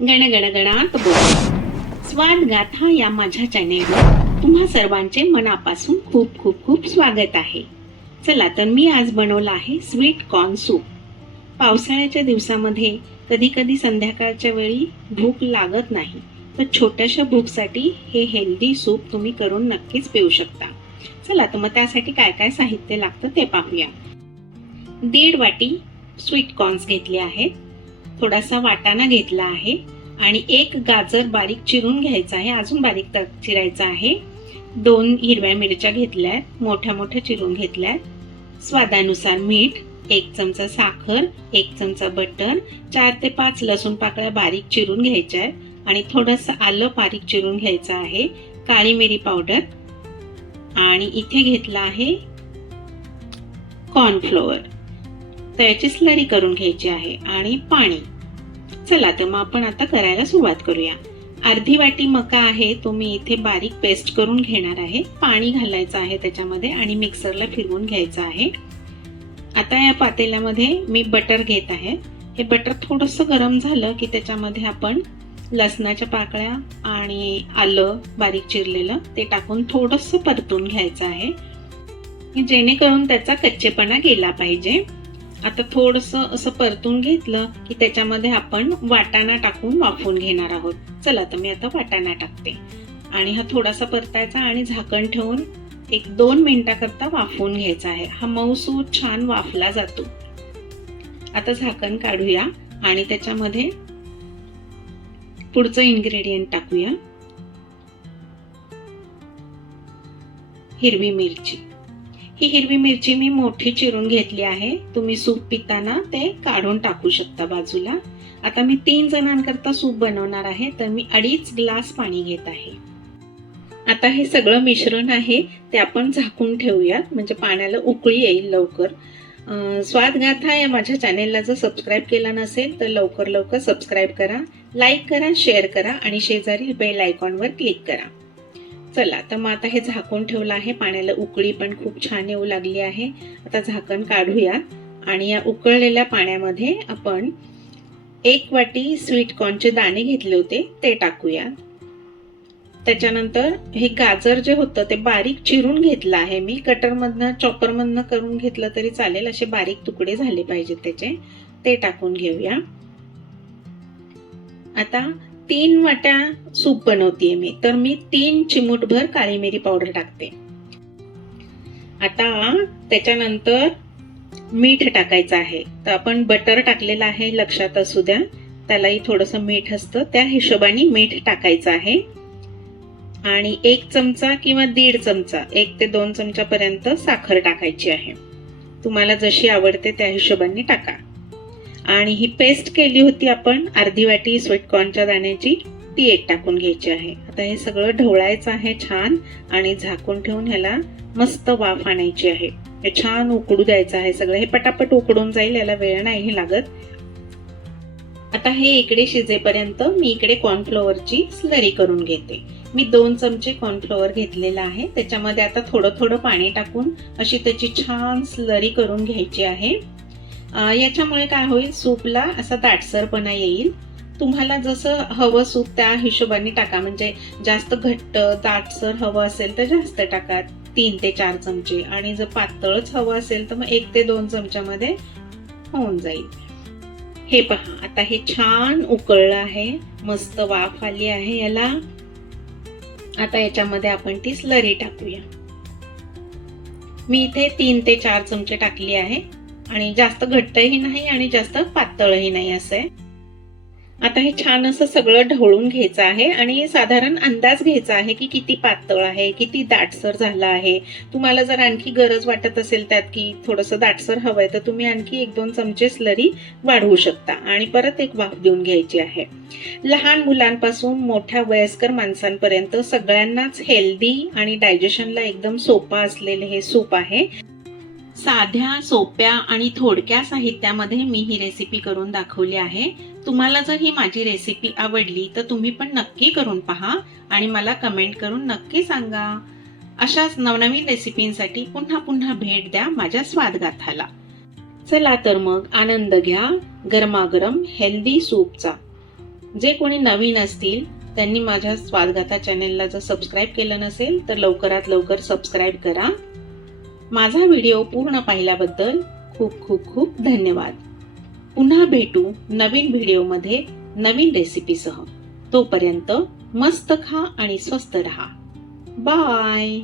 गणगणगणात बोल. स्वाद गाथा या माझ्या चॅनेलवर तुम्हा सर्वांचे मनापासून खूप खूप खूप स्वागत आहे. चला तर मी आज बनवलं आहे स्वीट कॉर्न सूप पावसाळ्याच्या दिवसामध्ये कधी कधी संध्याकाळच्या वेळी भूक लागत नाही तर छोट्याशा भूकसाठी हे हेल्दी सूप तुम्ही करून नक्कीच पिऊ शकता. चला तर मग त्यासाठी काय काय साहित्य लागतं ते पाहूया. दीड वाटी स्वीट कॉर्न्स घेतले आहेत. थोडासा वाटाणा घेतला आहे आणि एक गाजर बारीक चिरून घ्यायचा आहे. अजून बारीक त- चिरायचा आहे. दोन हिरव्या मिरच्या घेतल्या आहेत मोठ्या मोठ्या चिरून घेतल्या आहेत स्वादानुसार मीठ एक चमचा साखर एक चमचा बटर चार ते पाच लसूण पाकळ्या बारीक चिरून घ्यायच्या आहेत आणि थोडंसं आलं बारीक चिरून घ्यायचं आहे. काळी मिरी पावडर. आणि इथे घेतला आहे कॉर्नफ्लोअर तर याची स्लरी करून घ्यायची आहे आणि पाणी. चला तर मग आपण आता करायला सुरुवात करूया. अर्धी वाटी मका आहे तो मी इथे बारीक पेस्ट करून घेणार आहे. पाणी घालायचं आहे त्याच्यामध्ये आणि मिक्सरला फिरवून घ्यायचं आहे. आता या पातेल्यामध्ये मी बटर घेत आहे. हे बटर थोडंसं गरम झालं की त्याच्यामध्ये आपण लसणाच्या पाकळ्या आणि आलं बारीक चिरलेलं ते टाकून थोडंसं परतून घ्यायचं आहे. जेणेकरून त्याचा कच्चेपणा गेला पाहिजे. आता थोडस असं परतून घेतलं की त्याच्यामध्ये आपण वाटाणा टाकून वाफवून घेणार आहोत. चला तर मी आता वाटाणा टाकते. आणि हा थोडासा परतायचा आणि झाकण ठेवून एक दोन मिनिटाकरता वाफवून घ्यायचा आहे. हा मऊसूद छान वाफला जातो. आता झाकण काढूया आणि त्याच्यामध्ये पुढचं इन्ग्रेडियंट टाकूया. हिरवी मिरची. ही हिरवी मिरची मी मोठी चिरून घेतली आहे. तुम्ही सूप पिताना ते काढून टाकू शकता बाजूला. आता मी तीन जणांकरता सूप बनवणार आहे तर मी अडीच ग्लास पाणी घेत आहे. आता हे सगळं मिश्रण आहे ते आपण झाकून ठेवूयात म्हणजे पाण्याला उकळी येईल लवकर. अं, स्वादगाथा या माझ्या चॅनेलला जर सबस्क्राईब केला नसेल तर लवकर लवकर सबस्क्राईब करा लाईक करा शेअर करा आणि शेजारील बेल आयकॉनवर क्लिक करा. चला तर मग आता हे झाकून ठेवलं आहे. पाण्याला उकळी पण खूप छान येऊ लागली आहे. आता झाकण काढूया. आणि या उकळलेल्या पाण्यामध्ये आपण एक वाटी स्वीट कॉर्नचे दाणे घेतले होते ते टाकूया. त्याच्यानंतर हे गाजर जे होतं ते बारीक चिरून घेतलं आहे मी. कटरमधनं चॉपरमधनं करून घेतलं तरी चालेल. असे बारीक तुकडे झाले पाहिजेत त्याचे. ते टाकून घेऊया. आता तीन वाट्या सूप बनवते मी. तर मी तीन चिमूटभर काळी मिरी पावडर टाकते. आता त्याच्यानंतर मीठ टाकायचं आहे. तर आपण बटर टाकलेलं आहे लक्षात असू द्या. त्यालाही थोडंसं मीठ असतं. त्या हिशोबाने मीठ टाकायचं आहे. आणि एक चमचा किंवा दीड चमचा एक ते दोन चमच्यापर्यंत साखर टाकायची आहे. तुम्हाला जशी आवडते त्या हिशोबाने टाका. आणि ही पेस्ट केली होती आपण अर्धी वाटी स्वीटकॉर्नच्या दाण्याची ती एक टाकून घ्यायची आहे. आता हे सगळं ढवळायचं आहे छान आणि झाकून ठेवून ह्याला मस्त वाफ आणायची आहे. हे छान उकडू द्यायचं आहे सगळं. हे पटापट उकडून जाईल याला वेळ नाही लागत. आता हे इकडे शिजेपर्यंत मी इकडे कॉर्नफ्लोअरची स्लरी करून घेते. मी दोन चमचे कॉर्नफ्लोअर घेतलेला आहे. त्याच्यामध्ये आता थोडं थोडं पाणी टाकून अशी त्याची छान स्लरी करून घ्यायची आहे. याच्यामुळे काय होईल? सूपला असा दाटसरपणा येईल. तुम्हाला जसं हवं सूप त्या हिशोबाने टाका. म्हणजे जास्त घट्ट दाटसर हवं असेल तर जास्त टाका. तीन ते चार चमचे. आणि जर पातळच हवं असेल तर मग एक ते दोन चमच्यामध्ये होऊन जाईल. हे पहा. आता हे छान उकळलं आहे. मस्त वाफ आली आहे याला. आता याच्यामध्ये आपण ती स्लरी टाकूया. मी इथे तीन ते चार चमचे टाकली आहे. आणि जास्त घट्टही नाही आणि जास्त पातळही नाही असं. आहे आता हे छान असं सगळं ढवळून घ्यायचं आहे आणि साधारण अंदाज घ्यायचा आहे की किती पातळ आहे किती दाटसर झाला आहे. तुम्हाला जर आणखी गरज वाटत असेल त्यात की थोडंसं दाटसर हवंय तर तुम्ही आणखी एक दोन चमचे स्लरी वाढवू शकता आणि परत एक वाफ देऊन घ्यायची आहे. लहान मुलांपासून मोठ्या वयस्कर माणसांपर्यंत सगळ्यांनाच हेल्दी आणि डायजेशनला एकदम सोपा असलेले हे सूप आहे. साध्या सोप्या आणि थोडक्या साहित्यामध्ये मी ही रेसिपी करून दाखवली आहे. तुम्हाला जर ही माझी रेसिपी आवडली तर तुम्ही पण नक्की करून पहा आणि मला कमेंट करून नक्की सांगा. अशाच नवनवीन रेसिपींसाठी पुन्हा पुन्हा भेट द्या माझ्या स्वादगाथाला. चला तर मग आनंद घ्या गरमागरम हेल्दी सूपचा जे कोणी नवीन असतील त्यांनी माझ्या स्वादगाथा चॅनेलला जर सबस्क्राईब केलं नसेल तर लवकरात लवकर सबस्क्राईब करा. माझा व्हिडिओ पूर्ण पाहिल्याबद्दल खूप खूप खूप धन्यवाद. पुन्हा भेटू नवीन व्हिडिओमध्ये नवीन रेसिपीसह. तोपर्यंत मस्त खा आणि स्वस्त रहा. बाय!